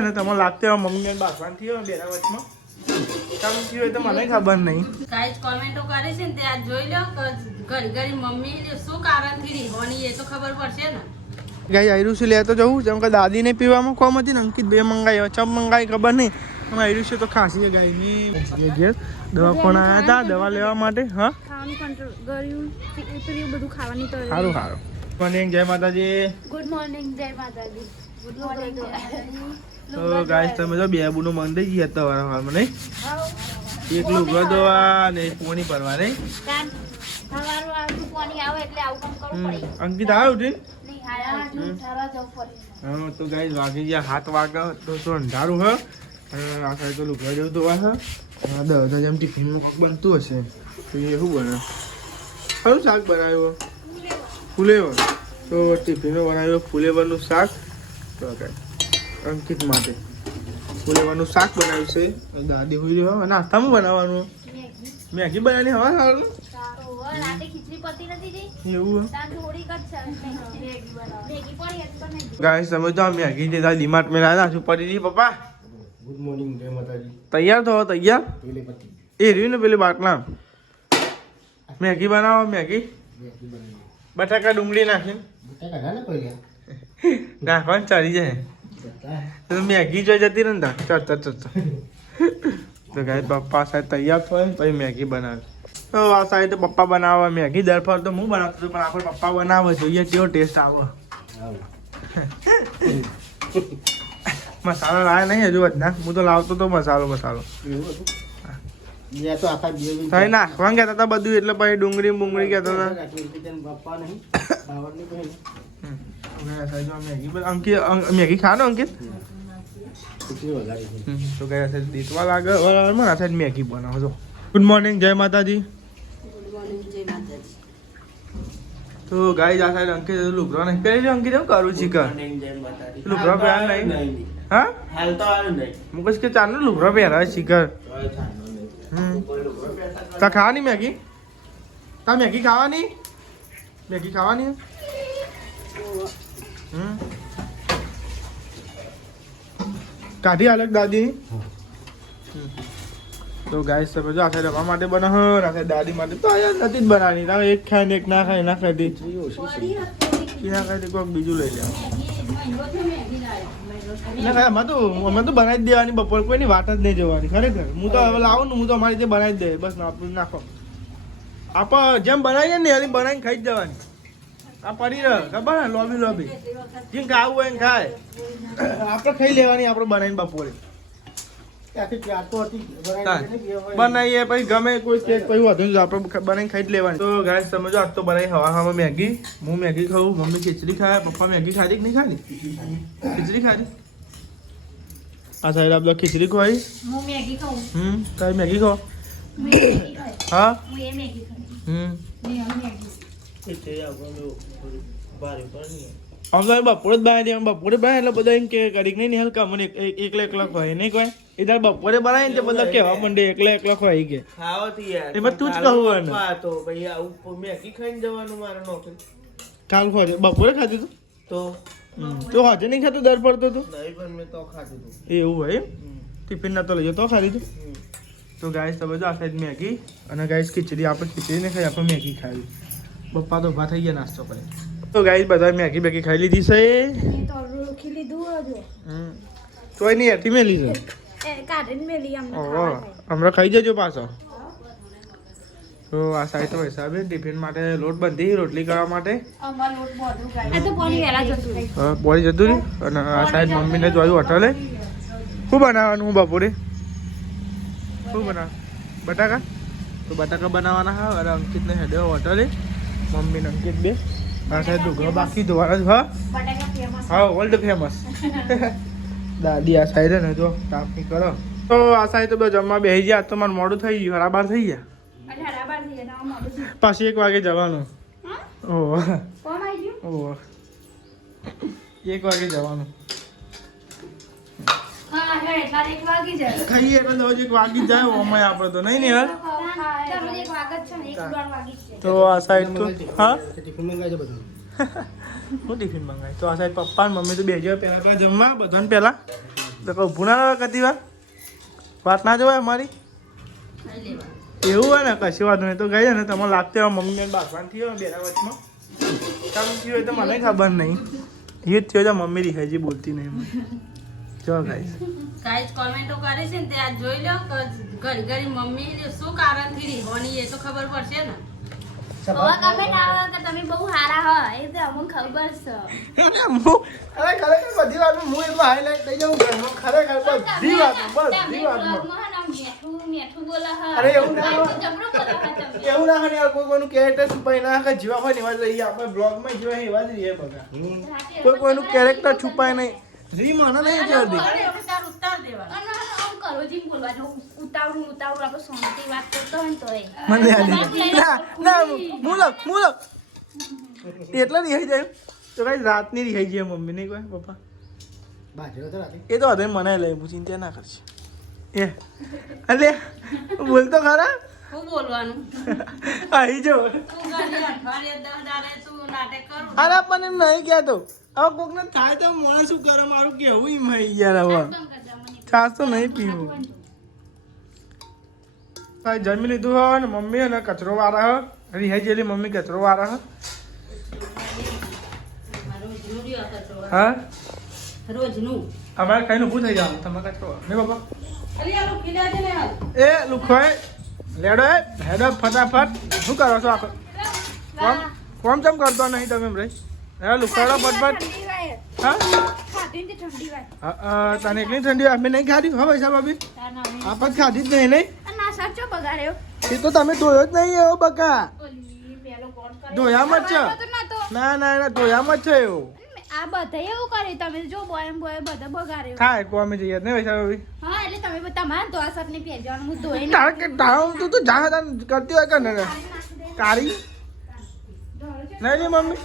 ને તમને લાગતે મમ્મી બાસવાન થયો બેના વચમાં કામ થયું તો મને ખબર નહીં. ગાઈસ કોમેન્ટો કરે છે ને તે આજ જોઈ લો ઘડી ઘડી મમ્મી શું કારણથી રીવાની એ તો ખબર પડશે ને. ગાઈ આયુષ લેતો જવું જેમ કે દાદીને પીવામાં કોમ હતી ને અંકિત બે મંગાવી ચમ મંગાવી ખબર નહીં પણ આયુષ તો ખાસી ગાયની ઘેર દવા પણ આવ્યા હતા દવા લેવા માટે. હા બધું ખાવાની તો સારું સારું. મોર્નિંગ જય માતાજી. ગુડ મોર્નિંગ જય માતાજી. Good morning. તો ગાઈસ તમે જો બે બુનું મન થઈ ગયા હતા વારંવાર નહીં એક લુગડો ધોવા ને એક પોણી ભરવા નહીં. અંકિત આવ્યો ઉઠીને હા તો ગાઈસ વાગી ગયા 7 વાગે તો અંધારું હ આ સાઈડ તો લુગડા જેવું ધોવા હ 10 જેમ ટિફિનમાં કોક બનતું હશે તો એ શું બને સારું શાક બનાવ્યું ફુલેવર તો ટિફિનમાં બનાવ્યું ફુલેવરનું શાક તો અંકિત માટે ફુલેવરનું શાક બનાવ્યું છે દાદી હોઈ રહ્યો અને નાસ્તામાં બનાવવાનું મેગી બનાવી હવા સારું એવું ગાઈસ તમે તો મેગી દેતા ડીમાર્ટ में लाया છું પડી દી પપ્પા. ગુડ મોર્નિંગ જય માતાજી. તૈયાર થો તૈયાર પેલે પતિ એ રહ્યું ને પેલી બાટલા મેગી બનાવો મેગી બટાકા ડુંગળી નાખીને બટાકા ના ને પહેલા નાખવાનું ચાલી જાય તો મેગી જોઈ જતી ને ચર તો ગાય પપ્પા સાહેબ તૈયાર થાય પછી મેગી બનાવે તો આ સાઈડ પપ્પા બનાવે મેગી દર ફર તો હું બનાવતો હતો પણ આપણે પપ્પા બનાવે જોઈએ કેવો ટેસ્ટ આવે. મસાલો લાવે નહીં હજુ વધના હું તો લાવતો તો મસાલો થઈ નાખવાનું કહેતા હતા બધું એટલે પછી ડુંગળી બુંગળી કહેતા હતા મેગી ખાનો અંકિત તો ગયા સાહેબ દીતવા લાગે મને સાહેબ મેગી બનાવો છો. ગુડ મોર્નિંગ જય માતાજી. તો ગાઈસ આ સાઈડ અંકિત લુગડો નહીં પહેરી અંકિત એવું કરું ચિકન લુગડો પહેરા નહીં હા હાલ તો આવ્યું નહીં મુકેશ કે ચાલુ લુગડો પહેરા ચિકન તા ખાવાની મેગી તા મેગી ખાવાની કાઢી હાલક દાદી. તો ગાઈસ તમે જો આ સાઈડ રવા માટે બનાવો આ સાઈડ દાદી માટે તો આ નથી જ બનાવવાની તમે એક ખાય ને એક ના ખાય ના ખાઈ કોઈક બીજું લઈ લેવા અમે તો બનાવી જ દેવાની બપોર કોઈની વાત જ નહીં જવાની ખરેખર હું તો હવે લાવું ને હું તો અમારી રીતે બનાવી જ દે બસ આપણે નાખો આપણે જેમ બનાવીએ ને એની બનાવીને ખાઈ જ જવાની આ પડી રહે ખબર ને લોબી જેમ ખાવું હોય ને ખાય આપણે ખાઈ લેવાની આપણે બનાવીને બપોરે બનાવીએ પછી ગમે કોઈ પછી વધુ આપણે બનાવીને ખાઈ જ લેવાની. તો ગાઈસ તમે જો આજ તો બનાવી હવામાં મેગી હું મેગી ખાઉં મમ્મી ખીચડી ખાય પપ્પા મેગી ખાધી કે નહીં ખાધી ખીચડી ખાધી આ સાઈડ આપણે ખીચડી ખવાઈ તારી મેગી ખાઓ હા આમ તો બપોરે જ બનાવી દે બપોરે બનાવે એટલે બધા એમ કે કરીક નહીં હલકા મને એકલા હોય નહીં કોઈ એ તાર બપોરે બનાવી ને બધા કેવા મંડે એકલા હોય કે એમાં તું જ કહું તો ભાઈ આવું મેગી ખાઈને જવાનું મારે નોકરી કાલ ખોજે બપોરે ખાધું તું તો હાજે નહીં ખાતું દર પડતો તું નહીં પણ મેં તો ખાધું એવું હોય ટિફિન ના તો લઈ તો ખાધી તું. તો ગાઈસ તમે જો આ સાઈડ મેગી અને ગાઈસ ખીચડી આપણે ખીચડી ને ખાઈ આપણે મેગી ખાવી પપ્પા તો ઉભા થઈ ગયા નાસ્તો કરે. તો ગાઈસ બધા મેગી બેગી ખાઈ લીધી છે તોય નહીં હતી મેલી છે હમણાં ખાઈ જજો પાછો. તો આ સાઈડ તો હિસાબે ટિફિન માટે લોટ બાંધી રોટલી કરવા માટે બોલી જતું રહ્યું અને આ સાઈડ મમ્મીને જોયું હોટલે શું બનાવવાનું હું બપોરે શું બનાવ બટાકા તો બટાકા બનાવવાના હા અને અંકિતને હેડે હોટલે મમ્મીને અંકિત બે આ સાઈડ ઢોકળા બાકી ધોવાના હા વર્લ્ડ ફેમસ દાદી આ સાઈડ ને જો કાપણી કરો. તો આ સાઈડ તો જમવા બેસી ગયા તો મારું મોડું થઈ ગયું 12:30 થઈ ગયા પાછી 1 વાગે જવાનું ઓહ 1 વાગે જવાનું ખાઈએ એટલે રોજ 1 વાગી જાય ઓમાં આપણે તો નહીં ને યાર તો આ સાઈડ તો હા ટિફિન મંગાવી બધું હું ટિફિન મંગાવી તો આ સાઈડ પપ્પા ને મમ્મી તો બેસી ગયા પહેલા જમવા બધાને પહેલા તો કહું ભૂના આવે કદી વાત ના જોવાય અમારી ખાઈ લેવા. એવું હોય ને કશી વાત નહીં તો ગઈ ને તમારે લાગતી હોય મમ્મીને બાફવાન થયો હોય બેના વચમાં કામ થયું હોય તો મને ખબર નહીં એ જ થયો તો મમ્મી રીહાજી બોલતી નહીં મને જો ગાઈસ ગાઈસ કોમેન્ટો કરે છે ને તે આજ જોઈ લો કે ઘડી ઘડી મમ્મી શું કારણથી રીહોની એ તો ખબર પડશે ને. હવે કમેન્ટ આવે કે તમે બહુ સારા હો એ તો અમને ખબર છે. અરે ખરેખર બધી વાતમાં હું એટલું હાઈલાઇટ થઈ જાઉં ઘરમાં ખરેખર બધી વાતમાં મેઠું બોલા હા. અરે એવું ના હોય. જબરો બોલા હા તમે. એવું ના હોય યાર કોઈ કોઈનું કેરેક્ટર છુપાઈ ના કે જેવા હોય ને એવા જ રહીએ આપણે બ્લોગમાં જેવા હોય એવા જ રહીએ બધા કોઈ કોઈનું કેરેક્ટર છુપાય નહીં રી મને નહીં જલ્દી તાર ઉતાર દેવા. અને આમ કરો જીમ બોલવાનું ઉતાવળું આપણે શાંતિ વાત કરતો હોય ને તોય. મને યાદ નહીં. ના મૂલક એટલા રિહાઈ જાય તો કઈ રાતની રિહાઈ જાય મમ્મી નહીં કોઈ પપ્પા બાજરો તો રાતે એ તો હવે મને લઈ હું ચિંતા ના કરશે એ અલે બોલતો ખરા શું બોલવાનું? અહીં જો તું ઘરે અઠવાડિયે 10 દાડે તું નાટક કરું. અરે પણ એમ નહીં કહેતો હવે કોકને થાય તો મને શું કરે મારું કેવું એમ હઈ યાર હવે છાસ તો નહીં પીવું ભાઈ જમી લીધું હોય ને મમ્મી અને કચરો વાળા હ રિહાઈ જેલી મમ્મી કચરો વાળા હ રોજનું રહ્યો કચરો. હા રોજનું. અમારે કઈ ઊભું થઈ જવાનું તમારે કચરો ને બાપા અલી આ લોકો કીધા છે ને હાલ. એ લુખોય લેડો હેડો ફટાફટ શું કરો છો આખો કોમ ચમ કરતો નહીં તમે એમ રહી હે લુખાડો ફટફટ હા તને એકલી ઠંડી અમે નહીં ખાધી હા પૈસા ભાભી આપણે ખાધી જ નહીં નહીં એ તો તમે ધોયો જ નહીં એવો બકા ધોયામાં જ છે ના ના ના ધોયામાં જ છે એવું આ બધા એવું કરે તમે જો બોય બધા બગાડે ખાય કોમે જઈએ નહીં પૈસા ભાભી હા એટલે તમે તમારે તો આ શર્ટ ની પહેરવાનું હું ધોઈ તારે કે તું તો જા કરતી હોય કે ને તારી નહીં નહીં મમ્મી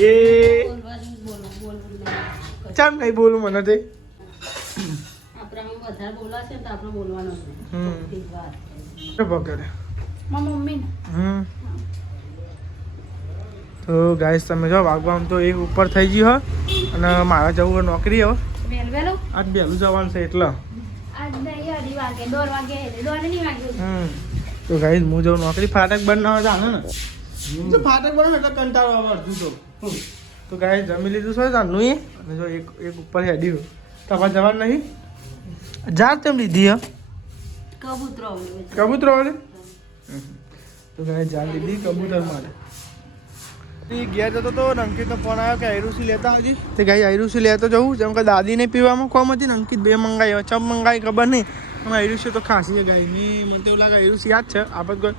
ये ચમ નહીં બોલું મને તે આપણે આમ વધારે બોલાશે ને તો આપણે બોલવાનું જ નહીં. વાત. પકડે મમ્મી તો ગાઈસ તમે જો વાગવામાં તો એક ઉપર થઈ ગયો અને મારે જવું હોય નોકરી હવે વેલો આજ વહેલું જવાનું છે એટલે આજ નહીં 2:30 વાગે 2 વાગે 2 નહીં વાગે તો ગાઈસ હું જવું નોકરી ફાટક બંધ ના હોય તો આને ને તો ફાટક બનાવે એટલે કંટાળો આવે અડધું તો ગાઈસ જમી લીધું છે જાનું એ અને જો એક ઉપર હેડ્યું તમારે જવાનું નહીં જાત તેમ લીધી હે કબૂતરો. કબૂતરો વાળે તો ગાઈસ જાન લીધી કબૂતર માટે ઘેર જતો તો અંકિતનો ફોન આવ્યો કે આયરુસી લેતા હજી તે ગાઈ આયરુસી લેતો જવું જેમ કે દાદીને પીવામાં કોમ હતી ને અંકિત 2 મંગાવી ચમ મંગાવી ખબર નહીં પણ આયરુસી તો ખાસી છે ગાયની મને તો એવું લાગે આયરુસી યાદ છે આપણે કોઈ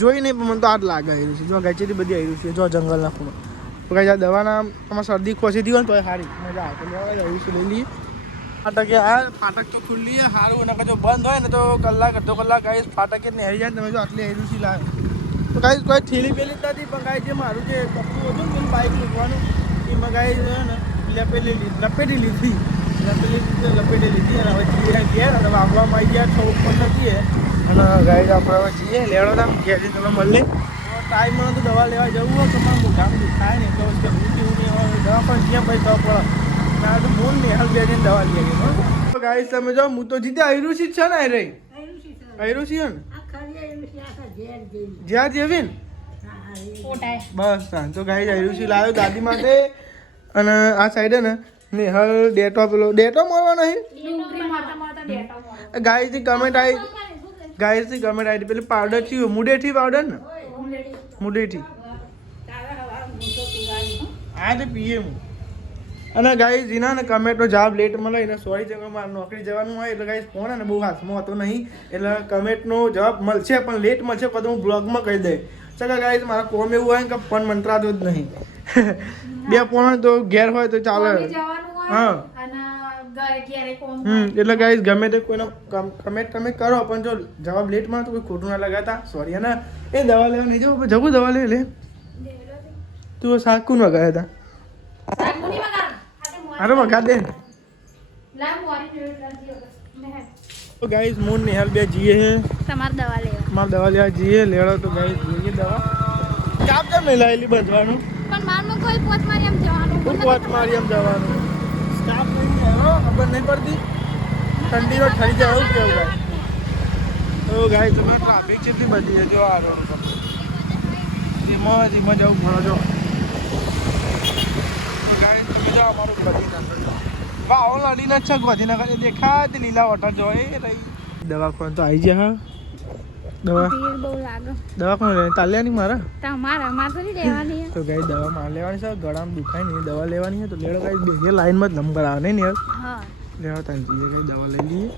જોઈ નહીં પણ મને તો આ જ લાગે આયરુસી જો ગાય છે બધી આયરુસી જો જંગલના ખૂણો તો ગાઈ આ દવાના તમારે શરદી ખોસી દી હોય ને તો સારી મજા આવે તો લેવા આયરુસી લઈ લઈએ ફાટકે આ ફાટક તો ખુલ્લી છે સારું એના જો બંધ હોય ને તો કલાક અડધો કલાક ગાઈસ ફાટકે નેહરી જાય ને તમે જો આટલી આયરુસી લાવે તો ગાઈસ કોઈ ઠેલી પેલી નથી પણ ગાઈસ જે મારું જે કપડું હતું ને બાઇક મૂકવાનું એમાં ગાઈસ ને લપેટી લીધી અને હવે જઈએ ઘેર અને વાગવામાં આવી ગયા 6 ઉપર નથી અને ગાઈસ આપણે હવે જઈએ લેવડો તામ ઘેરથી તમે મળે ટાઈમ મળે તો દવા લેવા જવું હોય તો પણ મોઢામાં દુખાય ને તો કે ઊંધી ઊંધી દવા પણ જ્યાં પછી દવા પડે ના તો બોલ ને હાલ બેજીને દવા લઈ આવી ગાઈસ તમે જો હું તો જીતે આયરુસી જ છે ને રહી આયરુસી છે ને જ્યાં જેવી ને બસ હા તો ગાઈ આયરુસી લાવ્યો દાદી માટે અને આ સાઈડે ને નેહલ ડેટો પેલો ડેટો મળવા નહીં ગાયથી કમેન્ટ આવી પેલી પાવડર થી મુડેઠી પાવડર ને મુડેઠી આ તે પીએ હું અને ગાઈસ જીના ને કમેન્ટનો જવાબ લેટ મળે એને સોરી છે કે મારે નોકરી જવાનું હોય એટલે ગાઈસ ફોન ને બહુ હાથમાં હતો નહીં એટલે કમેન્ટનો જવાબ મળશે પણ લેટ મળશે તો હું બ્લોગમાં કહી દઈ ચાલો ગાઈસ મારા કોમ એવું હોય કે ફોન મંત્રાતો જ નહીં 2 ફોન તો ઘેર હોય તો ચાલે હા એટલે ગાઈસ ગમે તે કોઈનો કમેન્ટ તમે કરો પણ જો જવાબ લેટ મળે તો કોઈ ખોટું ના લગાતા સોરી અને એ દવા લેવા નહીં જવું જવું દવા લે તું સાકું ન ગયા હતા અરે વગા દે તો ગાઈસ મૂન નિહાલ બે જીએ હે તમારે દવા લેવા માર દવા લેવા જીએ લેડો તો ગાઈસ જોઈએ દવા ચાપ ચાપ નહીં લાયેલી બંધવાનું પણ મારમાં કોઈ પોત મારી એમ જવાનું હું પોચ મારી એમ જવાનું સ્ટાફ નહીં આવ્યો ખબર નહીં પડતી ઠંડીમાં ઠરી જાય એવું કેવું ગાય તો ગાય તમે ટ્રાફિક કેટલી બધી છે જો આ રોડ પર ધીમા ધીમા જવું પડો જો ગાય તમે જાઓ અમારું ગાંધીનગર વાવ લડીને છે ગાંધીનગર દેખાતી લીલા વોટર જો એ રહી દવાખાને તો આવી જાય હા દવા ભીડ બહુ લાગે દવાખાને તાલ્યાની મારા તમારા મારે તો નહીં લેવાની તો ગાય દવા માર લેવાની છે ગળામાં દુખાય નહીં દવા લેવાની છે તો લેડો ગાય બે લાઈનમાં જ નંબર આવે નહીં યાર હા લેવા ત્યાં જઈએ ગાય દવા લઈ લઈએ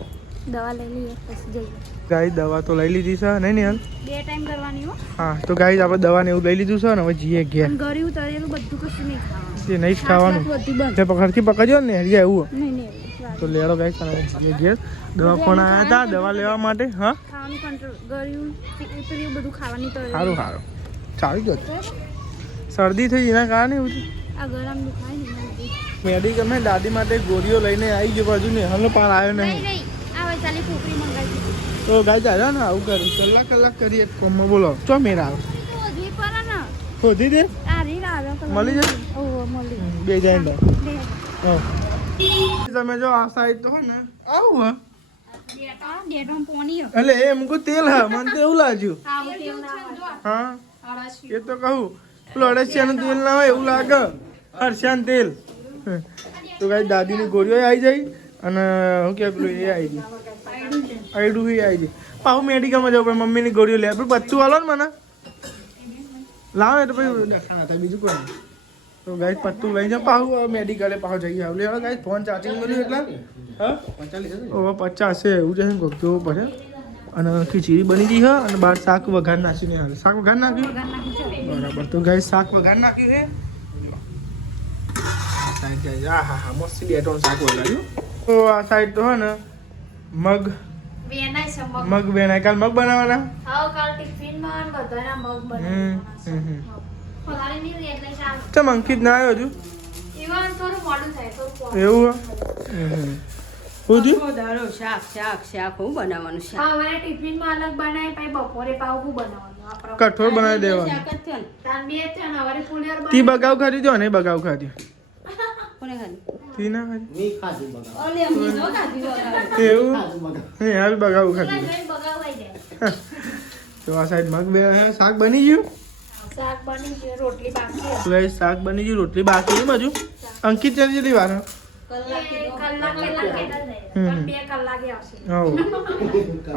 દવા લઈ લઈએ પછી જઈએ ગાય દવા તો લઈ લીધી છે નહીં ને યાર 2 ટાઈમ કરવાની હો હા તો ગાય આપણે દવાને એવું લઈ લીધું છે ને હવે જઈએ ઘેર અને ગળ્યું તળેલું બધું કશું નહીં ખાવાનું તે નહીં જ ખાવાનું બધી બંધ તે પકડથી પકડજો ને હરિયા એવું નહીં નહીં તો લેડો ગાય તમે જઈએ ઘેર દવા કોણ આવ્યા હતા દવા લેવા માટે હા ખાવાનું કંટ્રોલ ગળ્યું પેલું બધું ખાવાની તળેલું સારું સારું ચાલી ગયો શરદી થઈ એના કારણે એવું છે આ ગળામાં દુખાય ને એના લીધે. મેડિકલમાં દાદી માટે ગોળીઓ લઈને આવી ગયો બાજુ ને હાલનો પાર આવ્યો નહીં નહીં નહીં આવે ચાલી કોકરી મંગાવી દીધી તો ગાય ચાલ્યા ને આવું કરી કલાક કરી એક કોમમાં બોલો ચો મેરા આવે શોધવી પડે ને શોધી દે આ રીત આવે તો મળી જશે? ઓહો મળી બે જાય ને બે હા તમે જો આ સાઈડ તો હો ને આવું હા આ ડેટમાં પોણી હે. એટલે એ મૂકું તેલ હા મને તો એવું લાગ્યું આવું તેલ ના આવે. હા એ તો કહું પેલું અળસિયાનું તેલ ના હોય એવું લાગે હરસિયાનું તેલ તો ગાય દાદીની ગોળીઓ આવી જાય અને શું કે પેલું એ આવી જાય આઈડું આવી જાય પાછું મેડિકલમાં જવું પડે મમ્મીની ગોળીઓ લે પેલું બચ્ચું હાલો ને મને લાવે તો પછી દેખાણા થાય બીજું કોઈ નહીં તો ગાય પત્તું લઈ જાઓ પાછું મેડિકલે પાછું જઈએ આવું લેવા ગાય ફોન ચાર્જિંગ મળ્યું એટલા હા 50 છે એવું છે ને કોક જોવું પડે અને ખીચડી બની ગઈ છે અને બહાર શાક વઘાર નાખીને હાલ શાક વઘાર નાખ્યું બરાબર તો ગાય શાક વઘાર નાખ્યું છે સાઈડ જાય હા હા મસ્ત 2-3 શાક વઘાર્યું તો આ સાઈડ તો હે ને મગ વેનાય છે મગ. મગ બેનાય કાલ મગ બનાવવાના હા કાલ ટિફિનમાં બધાના મગ બનાવવાના. ફરાળી નહીં રે એટલે ચાલ. ચમ અંકિત ના આવ્યો હજુ ઈવન થોડું મોડું થાય તો એવું હું શાક હું બનાવવાનું શાક હા હવે ટિફિનમાં અલગ બનાવી પછી બપોરે પાવકું બનાવવાનું આપણે કઠોળ બનાવી દેવાનું શાક જ થયો ને તાન બે છે ને હવે પુલિયર તી બગાવ ખાધી તો ને બગાવ ખાધી કોને ખાધી તી ના ખાધી મેં ખાધું બગા ઓલે અમને ન ખાધી વગર. એવું ખાધું બગા હે હાલ બગાવ ખાધી બગાવાઈ જાય. તો આ સાઈડ મગ બે શાક બની ગયું શાક બની ગયું રોટલી બાકી છે. તો ગાઈસ શાક બની ગયું રોટલી બાકી છે બાજુ અંકિત ચાલી જેટલી વાર કલાક કેટલા કેટલા હમ. પણ 2 કલાકે આવશે. હવ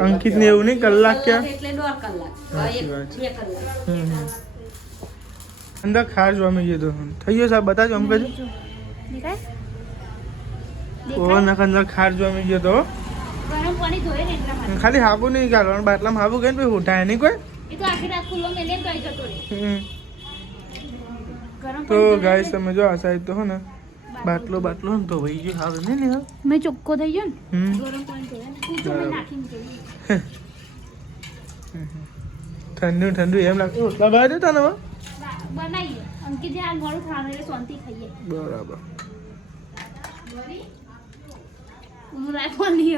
અંકિત ને એવું નહીં કલાક ક્યાં એટલે 1.5 કલાક સાચી વાત 2 કલાક અંદર ખાસ જમી ગયો તો થઈ ગયો સાહેબ બતાજો અમ કહેજો દેખાય? ઓ નખ અંદર ખાસ જમી ગયો તો ગરમ પાણી ધોઈ ને એટલા માટે. ખાલી હાબુ નહીં ગાળવાનું બાટલામાં હાબુ ગઈ ને પછી ઉઠાય નહીં કોઈ એ તો આખી રાત ખુલ્લો મેલે તો આવી જતો રહે. હમ. ગરમ તો ગાઈસ તમે જો આ સાઈડ તો હો ને બાટલો ને તો વહી ગયો હાવ નહીં ને હા મેં ચોખ્ખો થઈ ગયો ને હમ ગરમ પાણી ધોઈ કૂચો મેં નાખીને ધોઈ. ઠંડુ એમ લાગે ઓટલા બહાર જતા ને હવે? બનાવીએ અંકિત આ મોડું ખાવાનું એટલે શાંતિ ખાઈએ. બરાબર હું રાખવાની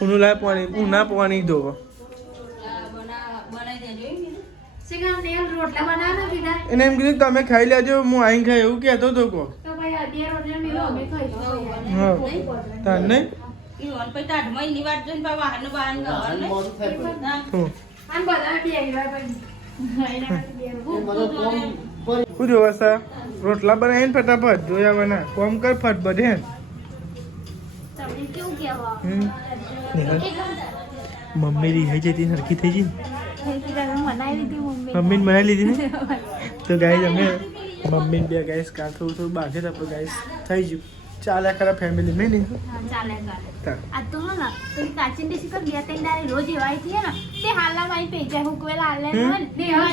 ઊનું લાય પાણી ઊના પાણી ધોવો બનાવી દેજો એમ કીધું. શેકામ ને રોટલા બનાવવાના કીધા એને એમ કીધું કે તમે ખાઈ લેજો હું આઈને ખાઈ એવું કહેતો હતો કો તો ભાઈ અઢિયાર રોટલા મેલો અમે ખાઈશું. હા તાર નહીં ઈ વન પછી તાઢમાં એની વાત જોઈને પાછું બહારનું બહાર ગવાનું નહીં. મોડું થાય પણ. ના. હું આમ બધા બે આવ્યા ભાઈ એના માટે બે એ મને કોમ પર શું જોવા સા રોટલા બનાવીને ફટાફટ જોયા બના કોમ કર ફટ બધે તમને કેવું કહેવા મમ્મી રિહાઈ જતી હરખી થઈ ગઈ બનાવી દીધી મમ્મી મમ્મીને બનાવી લીધી ને તો ગાઈસ અમે મમ્મી બે ગાઈસ કાં થોડું બાકી તો ગાઈસ થઈ ગયું ચાલ્યા ખરા ફેમિલી નહીં ને હા, ચાલે તાર. આ તો હા ને પેલી કાચિંડી શીખર 2-3 દાડે રોજ એવાય થી હે ને તે હાલમાં આવી પેજા હુકવેલા હાલે ને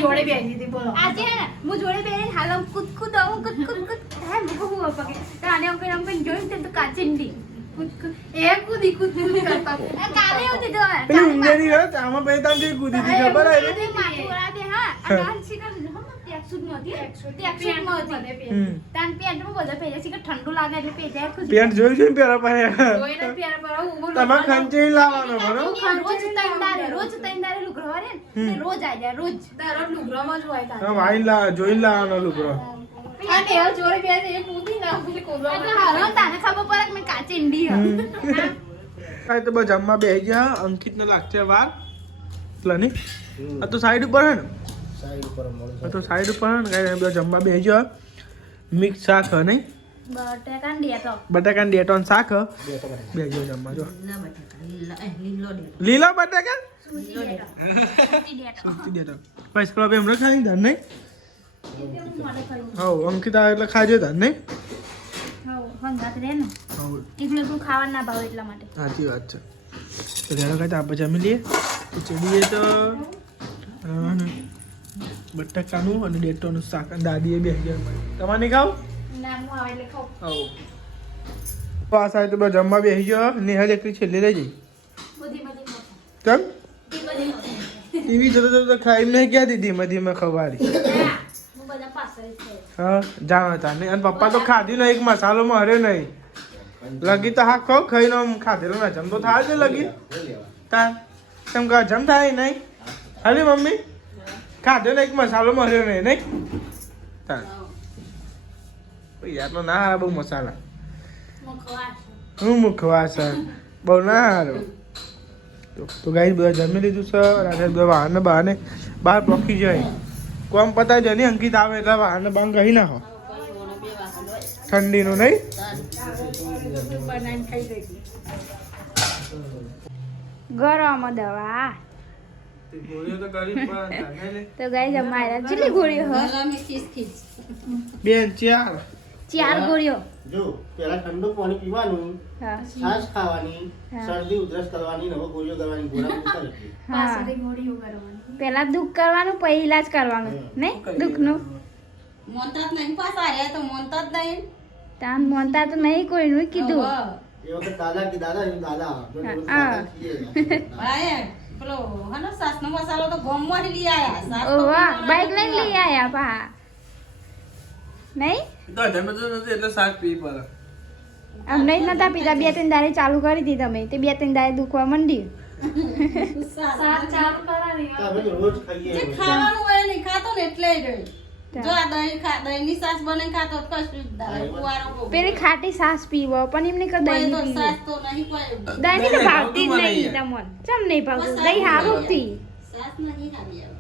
જોડે બેસી હતી બોલો આજે હે ને હું જોડે બેસીને હાલમ કૂદ આવું કૂદ હે મુકો હું પકે તો આને અમે જોઈને તો કાચિંડી એ કૂદી કરતા કાલે હોતી તો પેલી ઊંઘેરી વાત આમાં પહેતા જે કૂદી હતી ખબર આવી હા અનાન શીખર હમ ત્યાં ટ્રેકસૂટમાં હતી ટ્રેકસૂટમાં હતી તાન પેન્ટમાં બધા પહેર્યા છે કે ઠંડુ લાગે એટલે પહેર્યા ખુદ પેન્ટ જોઈ જોઈને પહેરા પાસે જોઈને પહેર્યા પર હું તમારે ખંચી લાવવાનો બરો રોજ તૈંદારે લુગડો વારે ને રોજ આ જાય રોજ દરરોજ લુગડોમાં જ હોય તાર વાઈ લા જોઈ લાવવાનો લુગડો અને એ જોડે પહેરે એ પૂતી ના પૂતી કોબરા એટલે હાલો તાને ખબર પડે કે મેં કાચી ઈંડી કાઈ તો બસ જમવા બેહી ગયા અંકિતને લાગશે વાર પ્લાની આ તો સાઈડ ઉપર હે ને સાઈડ ઉપર મળે આ તો સાઈડ ઉપર હે ને કાઈ બધા જમવા બેહી ગયા મિક્સ શાક હે નહીં બટાકાની ડેટોન શાક હે બેહી ગયા જમવા જો લીલા બટાકા સુતી ડેટો પૈસા કલો એમ ખાઈ ધન નહીં હા અંકિતા એટલે ખાજો ધન નહીં ખાવા ના ભાવ એટલા માટે સાચી વાત છે તો ધ્યાન ખાતે આપણે જમી લઈએ ખીચડીએ તો બટાકાનું અને ડેટોનું શાક દાદીએ બે તમારે નહીં ખાવ નાનું આવે એટલે ખાવ તો આ સાઈડ તો જમવા બેસી ગયો નેહલ એકલી છેલ્લી રહી જઈ કેમ ટીવી જોતો જોતો ખાઈ નહીં ક્યાં દીધી ધીમે ધીમે ખવાડી હા જાણો તા નહીં અને પપ્પા તો ખાધી નહીં એક મસાલો મર્યો નહીં લગી તો હા ખાવ ખાઈને આમ ખાધેલો ના જમ તો થાય છે લગી તા કેમ કે જમ થાય નહીં હાલી મમ્મી ખાધેલો એક મસાલો મર્યો નહીં નહીં તા યાર તો ના હારા બહુ મસાલા હું મુખવાસ બહુ ના હારો તો ગાઈ બધા જમી લીધું છે રાત્રે બધા વાહન બહાને બહાર પોકી જાય કોમ પતા જની અંકિત આવે એટલે વાહન બાંગ કહી નાખો ઠંડીનું નહીં ગરમ દવા તો ગાઈસ અમારા કેટલી ગોળીઓ હ બેન ચાર ગોળીઓ જો પેલા ઠંડુ પાણી પીવાનું હા છાશ ખાવાની હા. શરદી ઉધરસ કરવાની નવો ગોળીઓ કરવાની ગોળા ઉતારી પેલા દુઃખ કરવાનું પહેલા જ કરવાનું ને દુઃખનું મોનતા જ નહીં પાછા રહ્યા તો મોનતા જ નહીં તાન મોનતા તો નહીં કોઈનું કીધું હવે. એ વખત દાદા કે દાદા એમ દાદા જો હા. દાદા કીએ. ભાઈ પેલો હનો સાસનો મસાલો તો ગોમમાંથી લઈ આયા સાસ તો ઓવા પીવાનો બાઈક લઈને નથી. લઈ આયા પા નહીં તો જમે તો નથી એટલે શાક પી પડે આમ નહીં નતા પીતા 2-3 દાડે ચાલુ કરી હતી તમે તે 2-3 દાડે દુખવા માંડ્યું તો અમે તો રોજ ખાઈએ જે ખાવાનું હોય નહીં ખાતો ને એટલે જ રહ્યું. જો આ દહીંની સાસ બને ખાતો તો કશું જ દાળ કુવારો બહુ. પેલી ખાટી સાસ પીવો પણ એમને કે કોઈ દહીં તો પીવી સાસ તો નહીં કોઈ. દહીં તો ભાવતી જ નહીં તમોન ચમ નહીં ભાવતું દહીં હારું થી સાસ નહીં ખાવી હવે.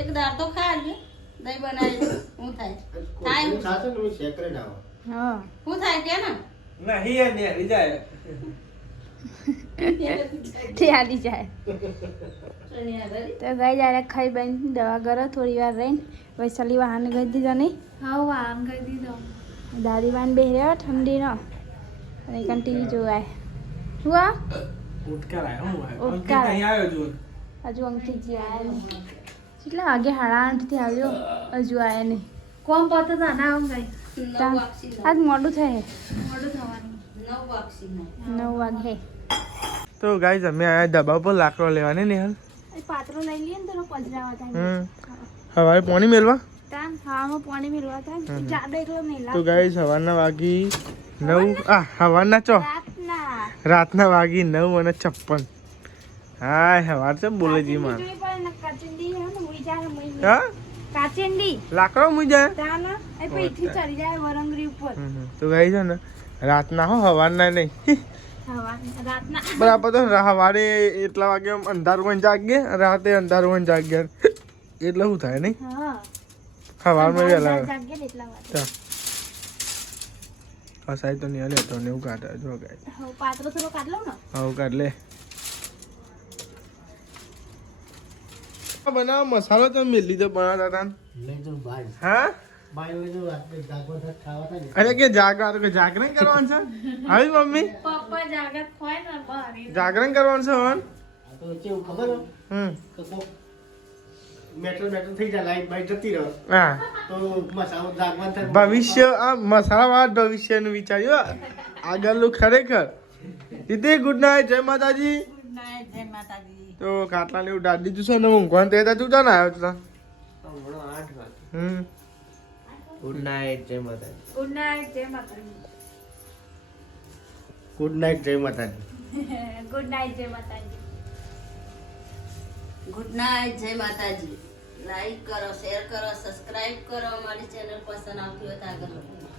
એક દાળ તો ખાજે દહીં બનાવી હું થાય કોથળી ખાશે ને તમે સેકરેટ આવો હા હું થાય કે ને નહીં ને આવી જાય તે આલી જાય તો ગઈ જ્યારે ખાઈ બન દવા કરો થોડી વાર રહીને વૈશાલી વાહન ગઈ દીધો નહીં હા વામ કરી દીધો દાદી વાન બેહી રહ્યો ઠંડીનો અને કન ટીવી જોવાય શું આ ઉટકાર આવ્યો હું ઉટકાર. અંકિત અહીં આવ્યો જો હજુ અંકિતજી આવ્યા નહીં કેટલા વાગે 8:30 આવ્યો હજુ આવ્યા નહીં કોમ પતો તો ના આમ ગઈ 9 વાગશી આજ મોડું થાય મોડું થવાનું 9 વાગશી 9 વાગે તો ગાઈસ અમે આયા દબા પર લાકડો લેવાની નિહાલ પાત્રો લઈ લઈએ ને તો પધરાવા થાય હવારે પાણી મેલવા તાન ખાવામાં પાણી મેળવા થાય જાડો એકલો નહીં તો ગાઈસ સવારના વાગી 9 સવારના ચો રાતના વાગી 9:56 હાય હવાર છે બોલે જી માં કાચિંડી હે ને મુઈ જાય મુઈ હા કાચિંડી લાકડો મુઈ જાય તાન એ પીઠી ચડી જાય વરંગરી ઉપર તો ગાઈસ છે ને રાતના હો હવારના નહીં હવા રાતના બરાબર તો સવારે એટલા વાગે અંધારું હોય જાગીએ રાતે અંધારું હોય જાગીએ એટલે શું થાય નહીં હા સવારમાં વહેલા જાગે ને એટલા વાર હા સાહેબ તો નહીં લેતો ને એવું કાઢે જો ગાય હવે પાત્રો થોડો કાઢ લઉં ને આવું કાઢ લે બનાવ મસાલો તમે મેળ લીધો બનાવતા હતા લઈ જો બાય હા બાય લઈ જો રાત્રે જાગવા થાય ખાવા થાય ને અરે કે જાગરણ કરવાનું છે આવી મમ્મી પપ્પા જાગત હોય ને બહાર જાગરણ કરવાનું છે હવન આ તો કેવું ખબર હે? કે કોક મેટર થઈ જાય લાઈટ બાઈટ જતી રહે હા તો મસાલો જાગવા થાય ભવિષ્ય આ મસાલાવાળા ભવિષ્યનું વિચાર્યું આગળનું ખરેખર દીદી ગુડ નાઇટ જય માતાજી જય માતાજી તો ખાટલા ને એવું ડાળ દીધું છે ને ઊંઘવાનું તે તું ના આવ્યો તું હમણાં 8 વાગે ગુડ નાઇટ જય માતાજી. ગુડ નાઇટ જય માતાજી. ગુડ નાઇટ જય માતાજી. ગુડ નાઇટ જય માતાજી. ગુડ નાઇટ જય માતાજી. લાઈક કરો, શેર કરો, સબસ્ક્રાઇબ કરો. અમારી ચેનલ પસંદ આવતી હોય તો આગળ વધો.